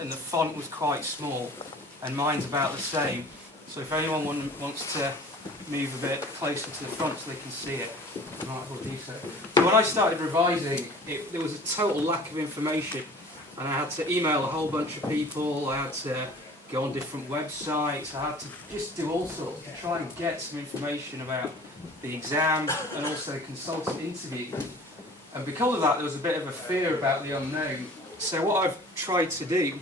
and the font was quite small, and mine's about the same. So if anyone wants to move a bit closer to the front so they can see it, I might as well do so. So when I started revising, there was a total lack of information, and I had to email a whole bunch of people, I had to go on different websites, I had to just do all sorts to try and get some information about the exam and also consultant interview. And because of that, there was a bit of a fear about the unknown. So what I've tried to do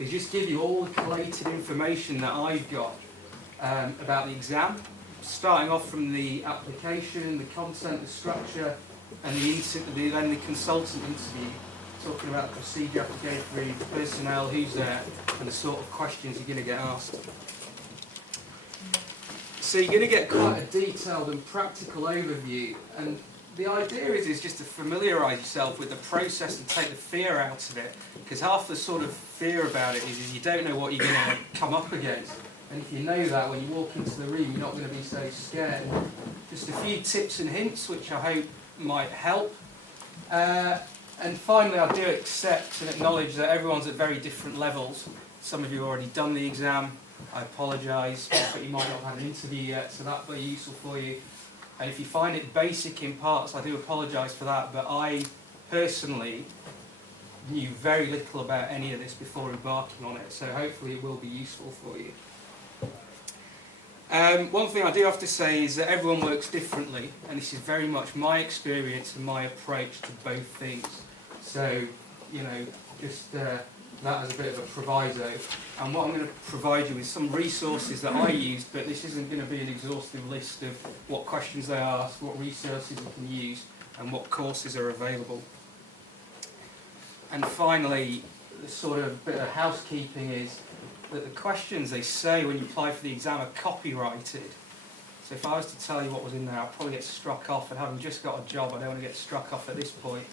is just give you all the collated information that I've got about the exam, starting off from the application, the content, the structure, and then the consultant interview, talking about the procedure application, the personnel, who's there, and the sort of questions you're going to get asked. So you're going to get quite a detailed and practical overview, and the idea is just to familiarise yourself with the process and take the fear out of it, because half the sort of fear about it is you don't know what you're going to come up against, and if you know that, when you walk into the room you're not going to be so scared. Just a few tips and hints which I hope might help. And finally, I do accept and acknowledge that everyone's at very different levels. Some of you have already done the exam, I apologise, but you might not have had an interview yet, so that will be useful for you. And if you find it basic in parts, I do apologise for that, but I personally knew very little about any of this before embarking on it, so hopefully it will be useful for you. One thing I do have to say is that everyone works differently, and this is very much my experience and my approach to both things. So, you know, just that as a bit of a proviso. And what I'm going to provide you with some resources that I used, but this isn't going to be an exhaustive list of what questions they ask, what resources you can use, and what courses are available. And finally, the sort of bit of housekeeping is that the questions they say when you apply for the exam are copyrighted. So if I was to tell you what was in there, I'd probably get struck off, and having just got a job, I don't want to get struck off at this point.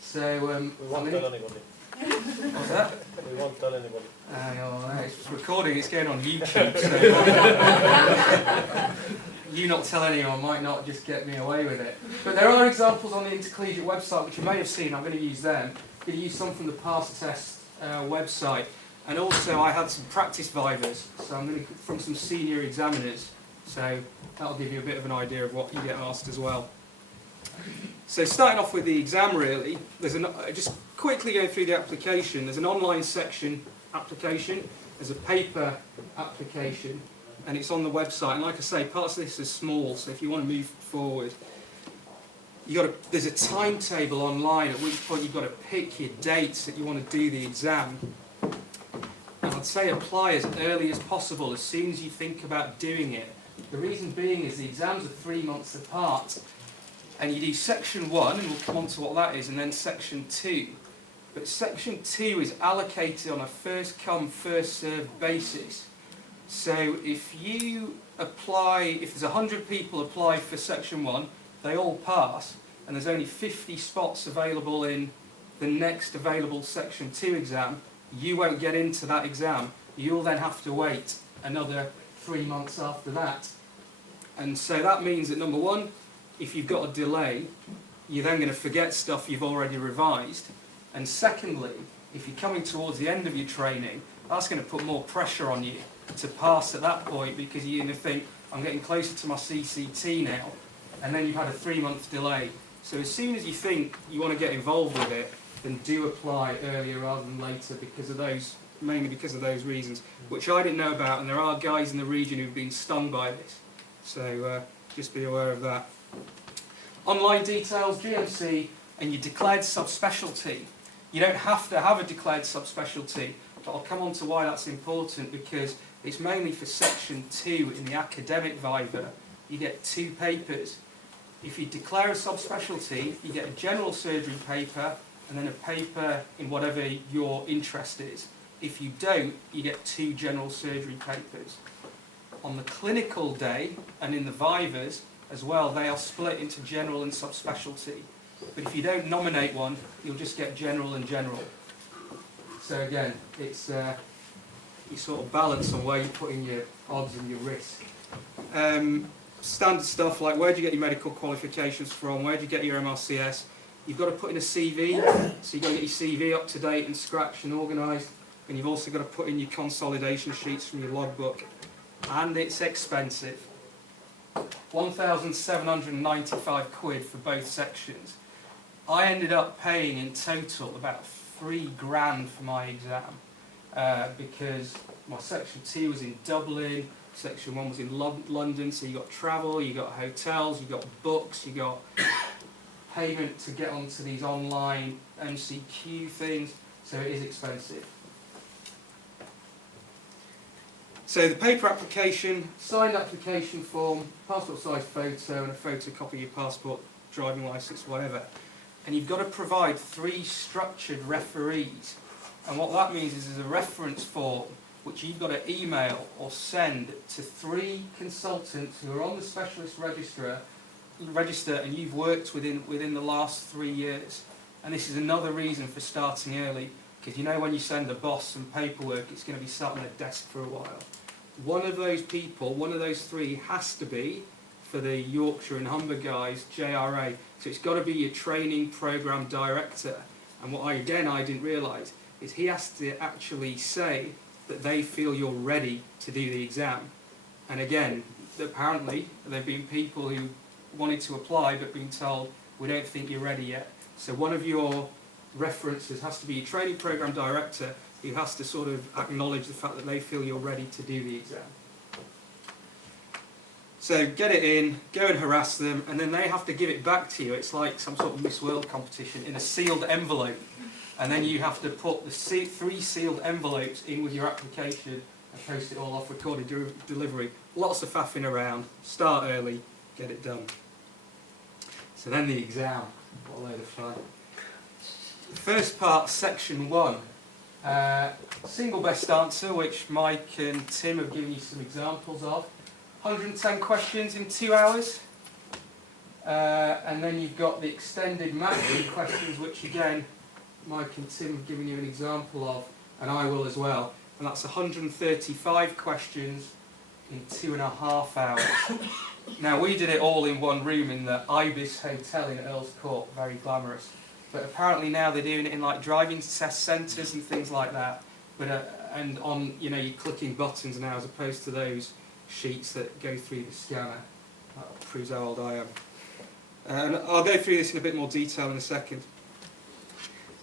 So we won't tell anybody. What's that? We won't tell anybody. It's recording, it's going on YouTube, so you not tell anyone might not just get me away with it. But there are examples on the Intercollegiate website which you may have seen. I'm going to use them. I'm going to use some from the Pass Test website. And also I had some practice vivas, so I'm going to from some senior examiners. So that'll give you a bit of an idea of what you get asked as well. So starting off with the exam really, just quickly go through the application. There's an online section application, there's a paper application, and it's on the website. And like I say, parts of this are small, so if you want to move forward, there's a timetable online at which point you've got to pick your dates that you want to do the exam. And I'd say apply as early as possible, as soon as you think about doing it. The reason being is the exams are 3 months apart, and you do section 1, and we'll come on to what that is, and then section 2. But section 2 is allocated on a first come, first served basis. So if you apply, if there's 100 people apply for section 1, they all pass, and there's only 50 spots available in the next available section 2 exam, you won't get into that exam. You'll then have to wait another 3 months after that. And so that means that number one, if you've got a delay, you're then going to forget stuff you've already revised. And secondly, if you're coming towards the end of your training, that's going to put more pressure on you to pass at that point, because you're going to think, I'm getting closer to my CCT now, and then you've had a 3-month delay. So as soon as you think you want to get involved with it, then do apply earlier rather than later, because of those, mainly because of those reasons, which I didn't know about, and there are guys in the region who've been stung by this. So just be aware of that. Online details, GMC, and your declared subspecialty. You don't have to have a declared subspecialty, but I'll come on to why that's important, because it's mainly for section 2 in the academic viva. You get 2 papers. If you declare a subspecialty, you get a general surgery paper and then a paper in whatever your interest is. If you don't, you get 2 general surgery papers. On the clinical day and in the vivas as well, they are split into general and subspecialty. But if you don't nominate one, you'll just get general and general. So again, it's you sort of balance on where you're putting your odds and your risk. Standard stuff like where do you get your medical qualifications from, where do you get your MRCS, You've got to put in a CV, so you've got to get your CV up to date and scratched and organised, and you've also got to put in your consolidation sheets from your logbook, and it's expensive. 1,795 quid for both sections. I ended up paying in total about £3,000 for my exam because my section 2 was in Dublin, section 1 was in London, so you got travel, you got hotels, you got books, you got payment to get onto these online MCQ things, so it is expensive. So the paper application, signed application form, passport size photo and a photocopy of your passport, driving licence, whatever. And you've got to provide 3 structured referees. And what that means is there's a reference form which you've got to email or send to 3 consultants who are on the specialist register and you've worked within the last 3 years. And this is another reason for starting early, because you know when you send a boss some paperwork, it's going to be sat on a desk for a while. One of those people, one of those 3, has to be, for the Yorkshire and Humber guys, JRA. So it's got to be your training programme director. And what I didn't realise is he has to actually say that they feel you're ready to do the exam. And again, apparently there have been people who wanted to apply but been told, we don't think you're ready yet. So one of your references has to be your training programme director, who has to sort of acknowledge the fact that they feel you're ready to do the exam. So get it in, go and harass them, and then they have to give it back to you. It's like some sort of Miss World competition in a sealed envelope. And then you have to put the 3 sealed envelopes in with your application and post it all off, recorded delivery. Lots of faffing around, start early, get it done. So then the exam, what a load of fun. First part, section 1. Single best answer, which Mike and Tim have given you some examples of. 110 questions in 2 hours. And then you've got the extended maximum questions, which again, Mike and Tim have given you an example of, and I will as well. And that's 135 questions in 2.5 hours. Now, we did it all in one room in the Ibis Hotel in Earls Court, very glamorous. But apparently now they're doing it in like driving test centres and things like that. But and on, you know, you're clicking buttons now as opposed to those sheets that go through the scanner. That proves how old I am. And I'll go through this in a bit more detail in a second.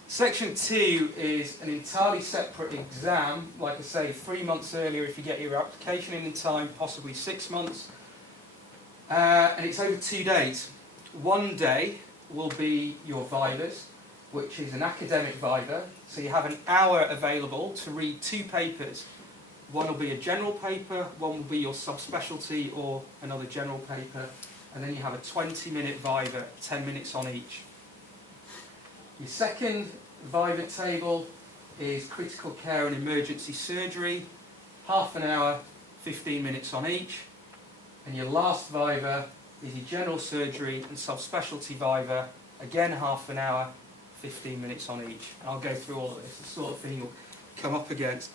Section 2 is an entirely separate exam, like I say, 3 months earlier if you get your application in time, possibly 6 months. And it's over 2 days. One day will be your vivas, which is an academic viva. So you have an hour available to read 2 papers. One will be a general paper, one will be your subspecialty or another general paper, and then you have a 20-minute viva, 10 minutes on each. Your second viva table is critical care and emergency surgery, half an hour, 15 minutes on each. And your last viva is your general surgery and subspecialty viva, again half an hour, 15 minutes on each. And I'll go through all of this, the sort of thing you'll come up against.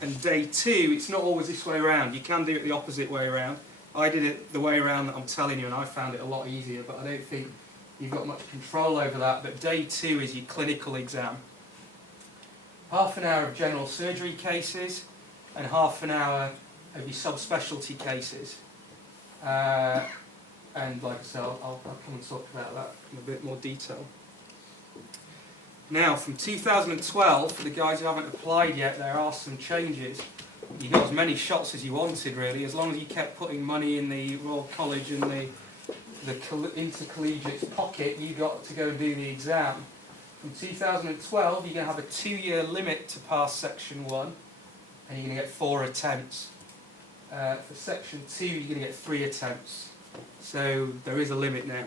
And day 2, it's not always this way around. You can do it the opposite way around. I did it the way around that I'm telling you, and I found it a lot easier, but I don't think you've got much control over that. But day 2 is your clinical exam. Half an hour of general surgery cases and half an hour of your subspecialty cases. And like I said, I'll come and talk about that in a bit more detail. Now, from 2012, for the guys who haven't applied yet, there are some changes. You got as many shots as you wanted, really, as long as you kept putting money in the Royal College and the Intercollegiate's pocket, you got to go and do the exam. From 2012, you're going to have a 2-year limit to pass Section 1, and you're going to get 4 attempts. For Section 2, you're going to get 3 attempts. So there is a limit now.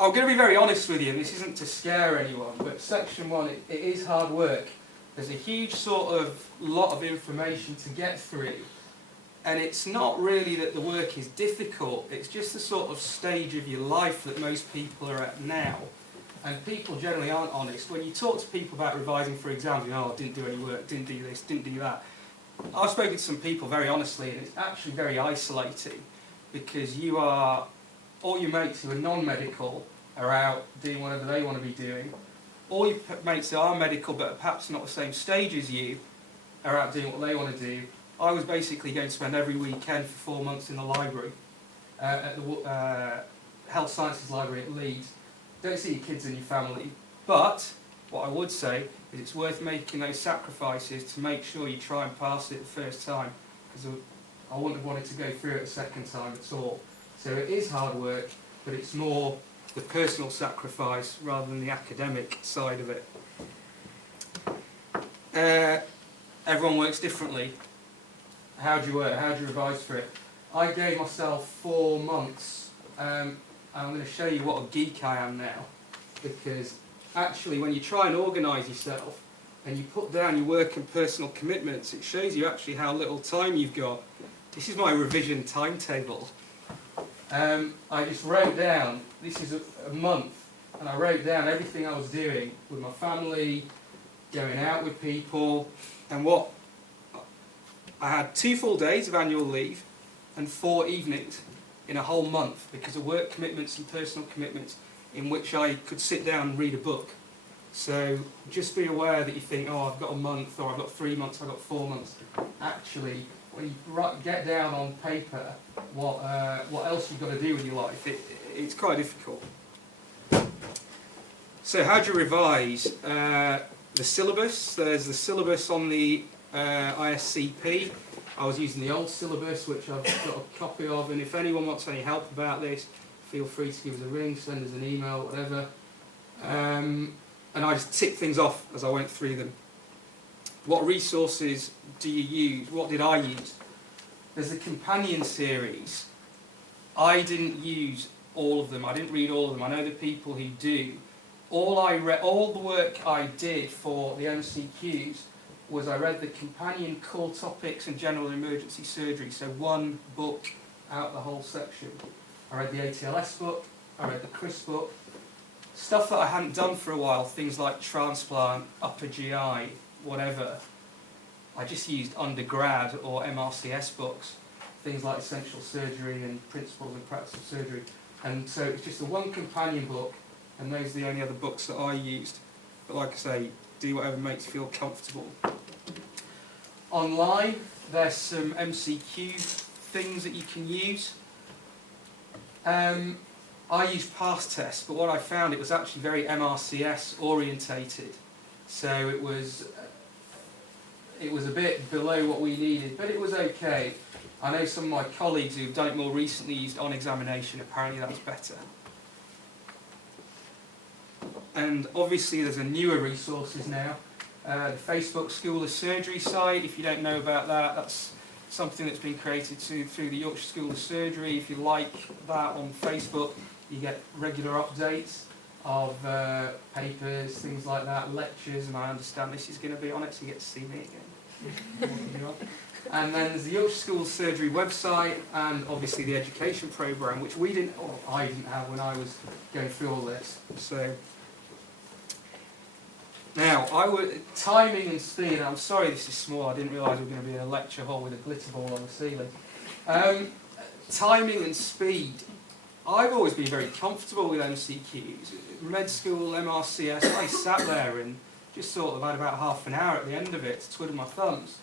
I'm going to be very honest with you, and this isn't to scare anyone, but Section 1, it is hard work. There's a huge sort of lot of information to get through, and it's not really that the work is difficult, it's just the sort of stage of your life that most people are at now. And people generally aren't honest. When you talk to people about revising for exams, you know, oh, I didn't do any work, didn't do this, didn't do that. I've spoken to some people very honestly, and it's actually very isolating, because you are all your mates who are non-medical are out doing whatever they want to be doing. All your mates that are medical but perhaps not the same stage as you are out doing what they want to do. I was basically going to spend every weekend for 4 months in the library, at the Health Sciences Library at Leeds. Don't see your kids and your family, but what I would say is it's worth making those sacrifices to make sure you try and pass it the first time, because I wouldn't have wanted to go through it a second time at all. So it is hard work, but it's more the personal sacrifice rather than the academic side of it. Everyone works differently. How do you work? How do you revise for it? I gave myself 4 months, and I'm going to show you what a geek I am now, because actually when you try and organise yourself and you put down your work and personal commitments, it shows you actually how little time you've got. This is my revision timetable. I just wrote down, this is a month, and I wrote down everything I was doing with my family, going out with people, and what I had 2 full days of annual leave and 4 evenings in a whole month because of work commitments and personal commitments in which I could sit down and read a book. So just be aware that you think, oh, I've got a month, or I've got 3 months, I've got 4 months. Actually, when you get down on paper what else you've got to do with your life, it's quite difficult. So how do you revise? The syllabus, there's the syllabus on the ISCP. I was using the old syllabus, which I've got a copy of, and if anyone wants any help about this, feel free to give us a ring, send us an email, whatever. And I just tick things off as I went through them. What resources do you use? What did I use? There's the companion series. I didn't use all of them. I didn't read all of them. I know the people who do. All the work I did for the MCQs was I read the companion core topics and general emergency surgery. So 1 book out the whole section. I read the ATLS book. I read the Chris book. Stuff that I hadn't done for a while, things like transplant, upper GI, whatever, I just used undergrad or MRCS books, things like essential surgery and principles and practice of surgery. And so it's just the 1 companion book, and those are the only other books that I used. But like I say, do whatever makes you feel comfortable. Online, there's some MCQ things that you can use. I used past tests, but what I found, it was actually very MRCS orientated. So it was a bit below what we needed, but it was okay. I know some of my colleagues who've done it more recently used on examination. Apparently that's better. And obviously there's a newer resources now. The Facebook School of Surgery site, if you don't know about that, that's something that's been created through the Yorkshire School of Surgery. If you like that on Facebook, you get regular updates of papers, things like that, lectures, and I understand this is going to be on it, so you get to see me again. And then there's the Yorkshire School of Surgery website, and obviously the education programme, which I didn't have when I was going through all this. So now, timing and speed. I'm sorry this is small. I didn't realise we were going to be in a lecture hall with a glitter ball on the ceiling. Timing and speed. I've always been very comfortable with MCQs. Med school, MRCS, I sat there and just sort of had about half an hour at the end of it to twiddle my thumbs.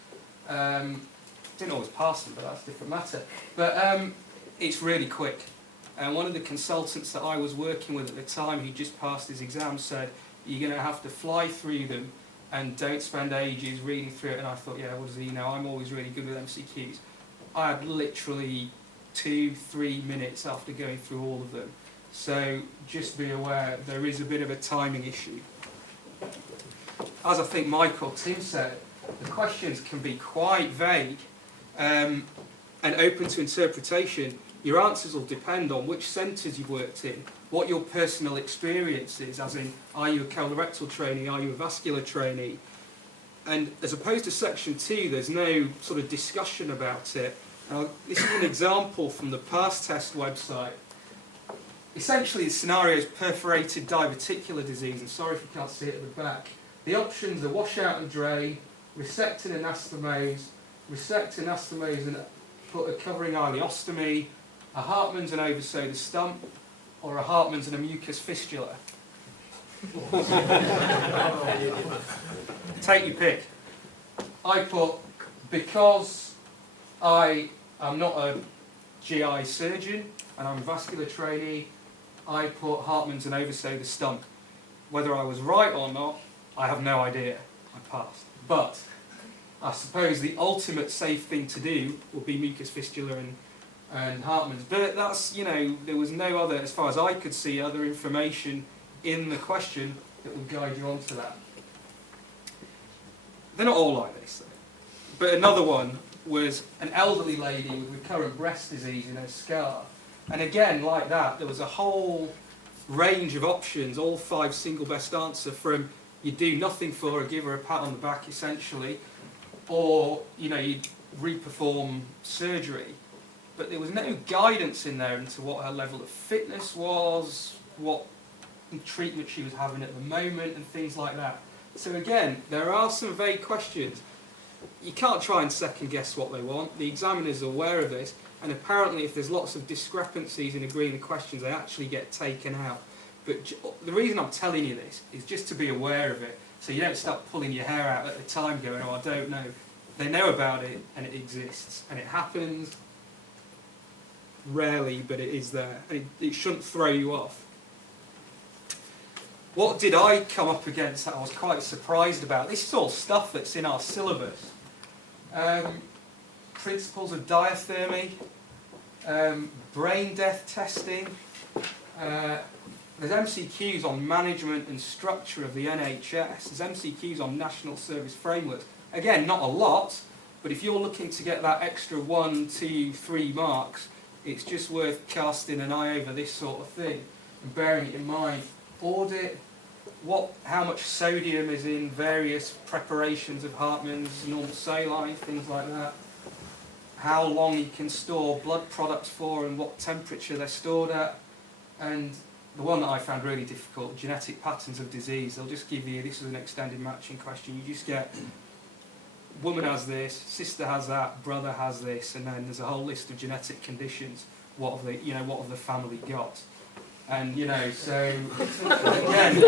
Didn't always pass them, but that's a different matter. But it's really quick. And one of the consultants that I was working with at the time, who just passed his exam, said, you're going to have to fly through them and don't spend ages reading through it. And I thought, yeah, what does he know? I'm always really good with MCQs. I had literally 2-3 minutes after going through all of them. So just be aware there is a bit of a timing issue. As I think Michael Tim said, the questions can be quite vague and open to interpretation. Your answers will depend on which centres you've worked in, what your personal experience is, as in, are you a colorectal trainee, are you a vascular trainee? And as opposed to section 2, there's no sort of discussion about it. This is an example from the past test website. Essentially, the scenario is perforated diverticular disease, and sorry if you can't see it at the back. The options are washout and drain, resect and anastomose and put a covering ileostomy, a Hartmann's and oversoda stump, or a Hartmann's and a mucus fistula? Take your pick. I put, because I am not a GI surgeon and I'm a vascular trainee, I put Hartmann's and oversoda stump. Whether I was right or not, I have no idea. I passed. But I suppose the ultimate safe thing to do would be mucus fistula and Hartmann's. But that's, you know, there was no other, as far as I could see, other information in the question that would guide you onto that. They're not all like this, though. But another one was an elderly lady with recurrent breast disease in her scar. And again, like that, there was a whole range of options, all 5 single best answer, from you do nothing for her, give her a pat on the back essentially, or you know, you reperform surgery. But there was no guidance in there into what her level of fitness was, what treatment she was having at the moment, and things like that. So again, there are some vague questions. You can't try and second guess what they want. The examiner's aware of this, and apparently if there's lots of discrepancies in agreeing the questions, they actually get taken out. But the reason I'm telling you this is just to be aware of it, so you don't start pulling your hair out at the time going, oh, I don't know. They know about it, and it exists, and it happens rarely, but it is there, and it shouldn't throw you off. What did I come up against that I was quite surprised about? This is all stuff that's in our syllabus. Principles of diathermy, brain death testing, there's MCQs on management and structure of the NHS, there's MCQs on national service frameworks. Again, not a lot, but if you're looking to get that extra 1, 2, 3 marks, it's just worth casting an eye over this sort of thing and bearing it in mind. Audit, how much sodium is in various preparations of Hartmann's, normal saline, things like that. How long you can store blood products for and what temperature they're stored at. And the one that I found really difficult, genetic patterns of disease. They'll just give you, this is an extended matching question, you just get, woman has this, sister has that, brother has this, and then there's a whole list of genetic conditions. What have they, what have the family got? And so again,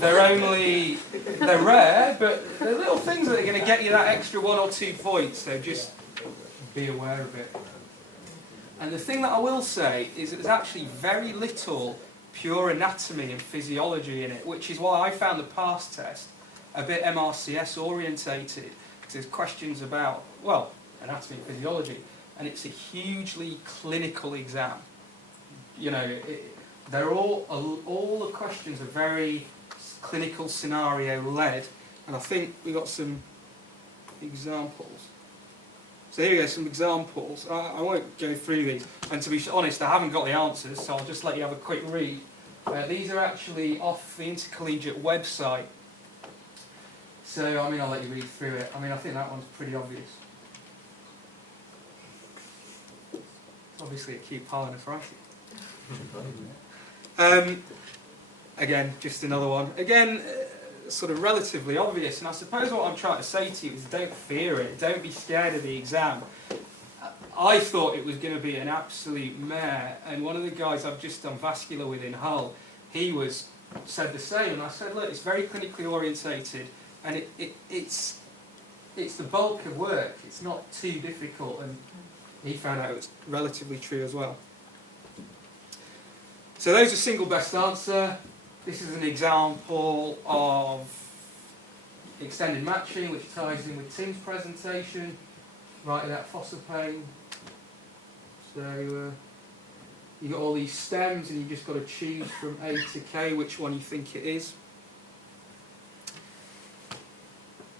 they're rare, but they're little things that are going to get you that extra 1 or 2 points. So just be aware of it. And the thing that I will say is that there's actually very little pure anatomy and physiology in it, which is why I found the PASS test a bit MRCS orientated. There's questions about, well, anatomy and physiology, and it's a hugely clinical exam. They're all the questions are very clinical scenario led, and I think we got some examples. So here we go, some examples. I won't go through these, and to be honest, I haven't got the answers, so I'll just let you have a quick read. These are actually off the Intercollegiate website. So, I'll let you read through it. I think that one's pretty obvious. It's obviously acute pyelonephritis. Again, just another one. Again, sort of relatively obvious, and I suppose what I'm trying to say to you is don't fear it, don't be scared of the exam. I thought it was going to be an absolute mare, and one of the guys I've just done vascular with in Hull, he said the same, and I said, look, it's very clinically orientated, and it's the bulk of work, it's not too difficult, and he found out it was relatively true as well. So those are single best answer. This is an example of extended matching, which ties in with Tim's presentation, right at that fossil pane. So you've got all these stems, and you've just got to choose from A to K which one you think it is.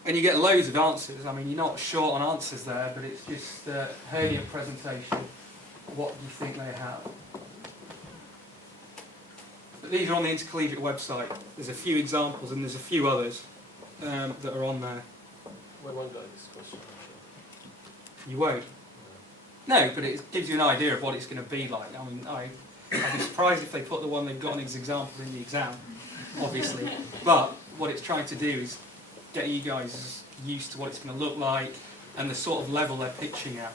And you get loads of answers. You're not short on answers there, but it's just hernia presentation. What do you think they have? But these are on the Intercollegiate website. There's a few examples, and there's a few others that are on there. We won't go this question. You won't? No, but it gives you an idea of what it's going to be like. I'd be surprised if they put the one they've got as examples in the exam, obviously. But what it's trying to do is get you guys used to what it's going to look like and the sort of level they're pitching at.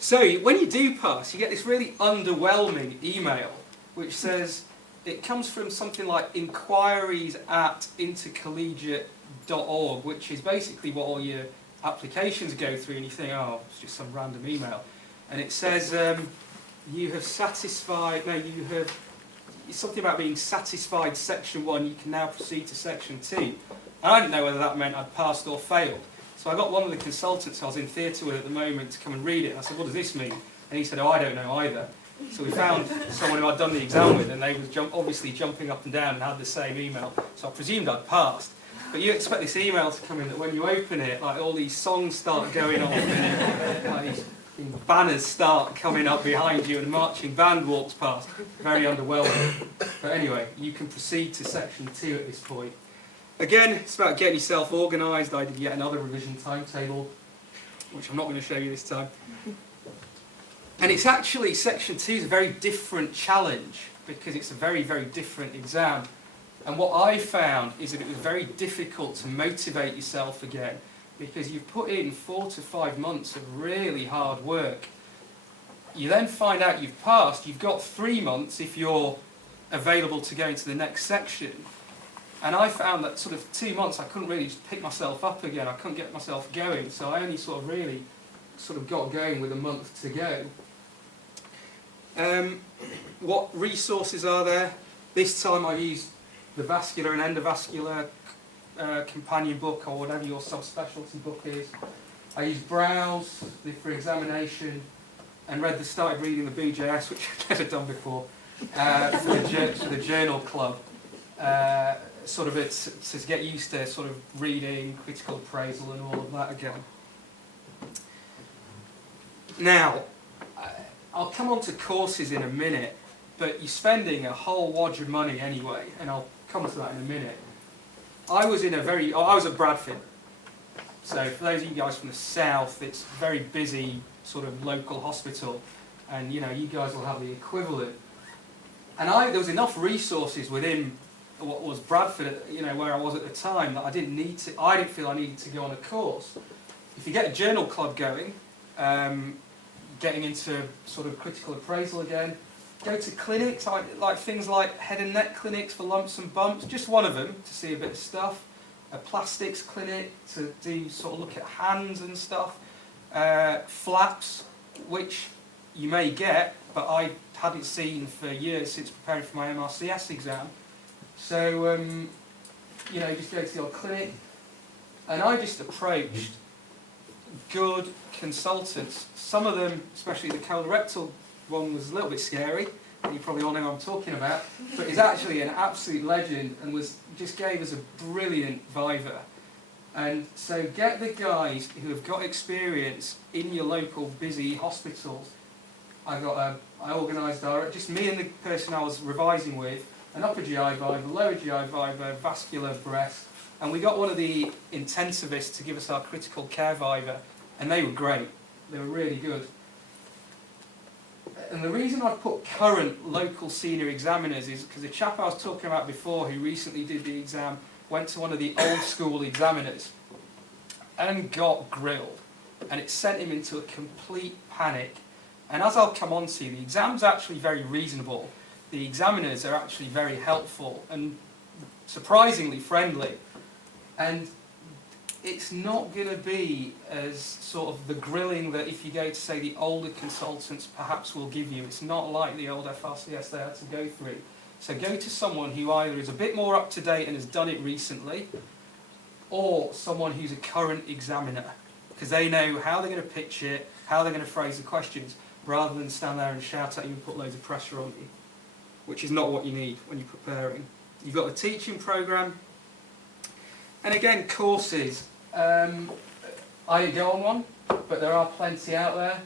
So when you do pass, you get this really underwhelming email which says, it comes from something like inquiries@intercollegiate.org, which is basically what all your applications go through, and you think, oh, it's just some random email. And it says, you have satisfied, no, you have, it's something about being satisfied section 1, you can now proceed to section 2. And I didn't know whether that meant I'd passed or failed. So I got one of the consultants I was in theatre with at the moment to come and read it, and I said, what does this mean? And he said, oh, I don't know either. So we found someone who I'd done the exam with, and they was obviously jumping up and down and had the same email. So I presumed I'd passed. But you expect this email to come in that when you open it, like all these songs start going off, and like these banners start coming up behind you, and a marching band walks past. Very underwhelming. But anyway, you can proceed to section 2 at this point. Again, it's about getting yourself organised. I did yet another revision timetable, which I'm not going to show you this time. And it's actually, section 2 is a very different challenge because it's a very, very different exam. And what I found is that it was very difficult to motivate yourself again because you've put in 4 to 5 months of really hard work. You then find out you've passed. You've got 3 months if you're available to go into the next section. And I found that sort of 2 months I couldn't really just pick myself up again. I couldn't get myself going. So I only sort of really sort of got going with a month to go. What resources are there? This time I used the Vascular and Endovascular companion book, or whatever your subspecialty book is. I used Browse for examination, and started reading the BJS, which I've never done before, for the journal club. Sort of to get used to sort of reading, critical appraisal, and all of that again. Now, I'll come on to courses in a minute, but you're spending a whole wad of money anyway, and I'll come to that in a minute. I was at Bradford, so for those of you guys from the south, it's a very busy sort of local hospital, and you know, you guys will have the equivalent. And there was enough resources within what was Bradford, you know, where I was at the time, that I didn't feel I needed to go on a course. If you get a journal club going, getting into sort of critical appraisal again, go to clinics, like things like head and neck clinics for lumps and bumps, just one of them to see a bit of stuff, a plastics clinic to do sort of look at hands and stuff, flaps, which you may get, but I hadn't seen for years since preparing for my MRCS exam. So, you know, just go to the old clinic, and I just approached good consultants. Some of them, especially the colorectal one, was a little bit scary. You probably all know what I'm talking about. But he's actually an absolute legend and just gave us a brilliant viva. And so get the guys who have got experience in your local busy hospitals. I organised just me and the person I was revising with, an upper GI viva, lower GI viva, vascular breast, and we got one of the intensivists to give us our critical care viva, and they were great. They were really good. And the reason I've put current local senior examiners is because the chap I was talking about before who recently did the exam went to one of the old school examiners and got grilled, and it sent him into a complete panic. And as I'll come on to, the exam's actually very reasonable. The examiners are actually very helpful and surprisingly friendly. And it's not going to be as sort of the grilling that if you go to, say, the older consultants perhaps will give you. It's not like the old FRCS they had to go through. So go to someone who either is a bit more up to date and has done it recently, or someone who's a current examiner, because they know how they're going to pitch it, how they're going to phrase the questions, rather than stand there and shout at you and put loads of pressure on you, which is not what you need when you're preparing. You've got the teaching programme, and again, courses. I didn't go on one, but there are plenty out there.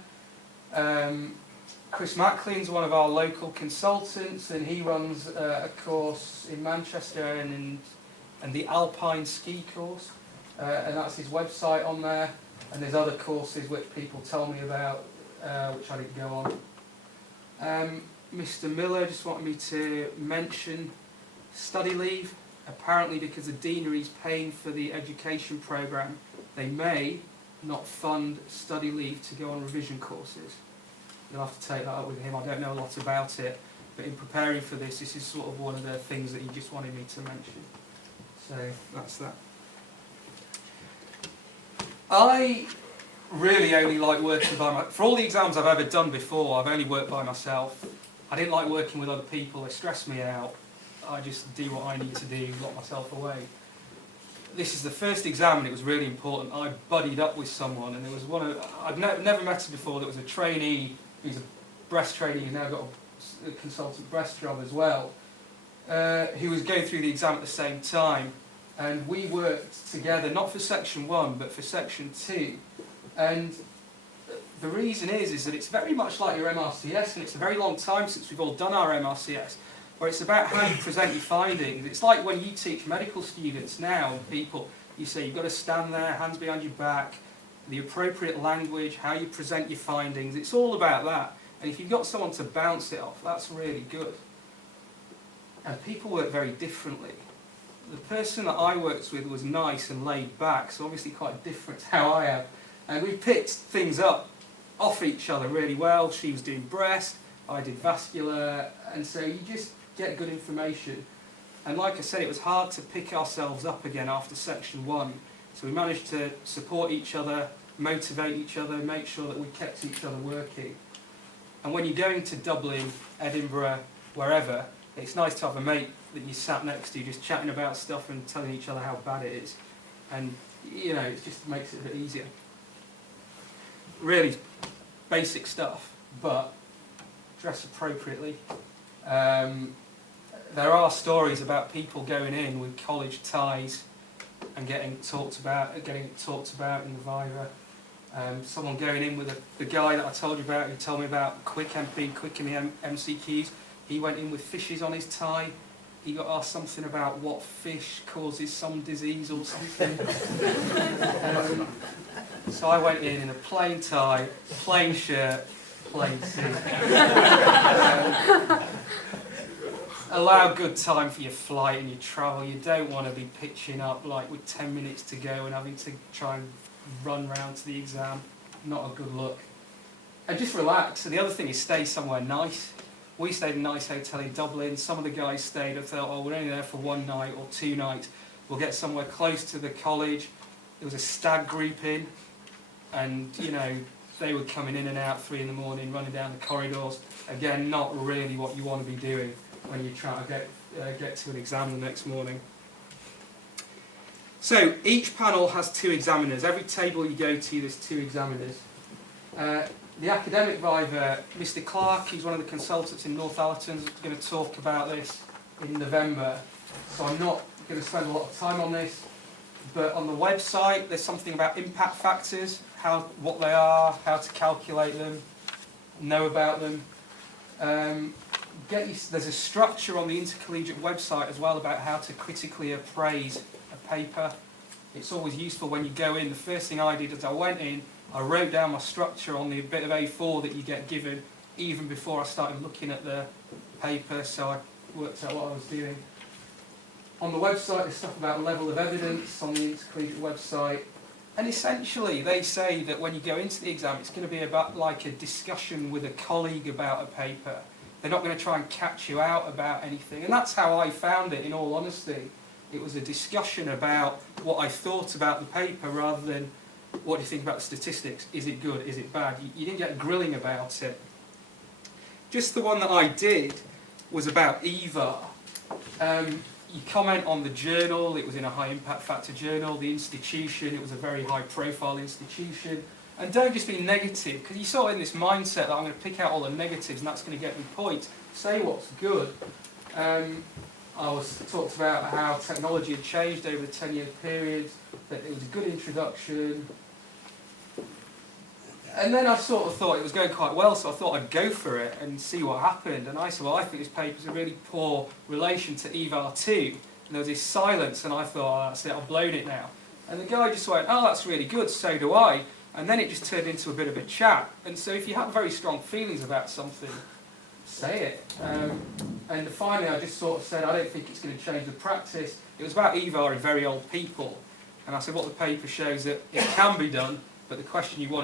Chris Macklin's one of our local consultants, and he runs a course in Manchester and the Alpine ski course, and that's his website on there. And there's other courses which people tell me about, which I didn't go on. Mr Miller just wanted me to mention study leave. Apparently, because the deanery's paying for the education programme, they may, not fund study leave to go on revision courses. You'll have to take that up with him. I don't know a lot about it, but in preparing for this, this is sort of one of the things that he just wanted me to mention. So that's that. I really only like working by myself. For all the exams I've ever done before, I've only worked by myself. I didn't like working with other people. They stress me out. I just do what I need to do, lock myself away. This is the first exam, and it was really important. I buddied up with someone, and there was I'd never met him before. There was a trainee, who's a breast trainee, who's now got a consultant breast job as well, who was going through the exam at the same time. And we worked together, not for section 1, but for section 2. And the reason is that it's very much like your MRCS, and it's a very long time since we've all done our MRCS, where it's about how you present your findings. It's like when you teach medical students now, people, you say you've got to stand there, hands behind your back, the appropriate language, how you present your findings. It's all about that. And if you've got someone to bounce it off, that's really good. And people work very differently. The person that I worked with was nice and laid back, so obviously quite different to how I am. And we picked things up off each other really well. She was doing breast, I did vascular, and so you just get good information. And like I said, it was hard to pick ourselves up again after section 1. So we managed to support each other, motivate each other, make sure that we kept each other working. And when you're going to Dublin, Edinburgh, wherever, it's nice to have a mate that you sat next to, just chatting about stuff and telling each other how bad it is. And, you know, it just makes it a bit easier. Really basic stuff, but dress appropriately. There are stories about people going in with college ties and getting it talked about in the Viva. Someone going in with the guy that I told you about, who told me about being quick in the MCQs. He went in with fishes on his tie. He got asked something about what fish causes some disease or something. So I went in a plain tie, plain shirt, plain suit. Allow good time for your flight and your travel. You don't want to be pitching up like with 10 minutes to go and having to try and run round to the exam. Not a good look. And just relax. So the other thing is stay somewhere nice. We stayed in a nice hotel in Dublin. Some of the guys stayed and thought, oh, we're only there for 1 night or 2 nights. We'll get somewhere close to the college. There was a stag group in, and you know, they were coming in and out 3 in the morning, running down the corridors. Again, not really what you want to be doing when you're trying to get to an exam the next morning. So each panel has 2 examiners. Every table you go to, there's 2 examiners. The academic Viva, Mr Clark, he's one of the consultants in Northallerton, is going to talk about this in November. So I'm not going to spend a lot of time on this. But on the website, there's something about impact factors, what they are, how to calculate them, know about them. There's a structure on the Intercollegiate website as well about how to critically appraise a paper. It's always useful when you go in. The first thing I did is I went in, I wrote down my structure on the bit of A4 that you get given even before I started looking at the paper, so I worked out what I was doing. On the website there's stuff about level of evidence on the Intercollegiate website, and essentially they say that when you go into the exam it's going to be about like a discussion with a colleague about a paper. They're not going to try and catch you out about anything, and that's how I found it, in all honesty. It was a discussion about what I thought about the paper rather than what do you think about the statistics, is it good, is it bad. You didn't get grilling about it. Just the one that I did was about EVAR. You comment on the journal, it was in a high impact factor journal, the institution, it was a very high profile institution. And don't just be negative, because you're sort of in this mindset that I'm going to pick out all the negatives and that's going to get me points. Say what's good. I talked about how technology had changed over the 10-year period, that it was a good introduction. And then I sort of thought it was going quite well, so I thought I'd go for it and see what happened. And I said, well, I think this paper's a really poor relation to EVAR 2. And there was this silence, and I thought, oh, that's it, I've blown it now. And the guy just went, oh, that's really good, so do I. And then it just turned into a bit of a chat. And so if you have very strong feelings about something, say it. And finally I just sort of said, I don't think it's going to change the practice. It was about EVAR in very old people. And I said, what the paper shows that it can be done, but the question you want to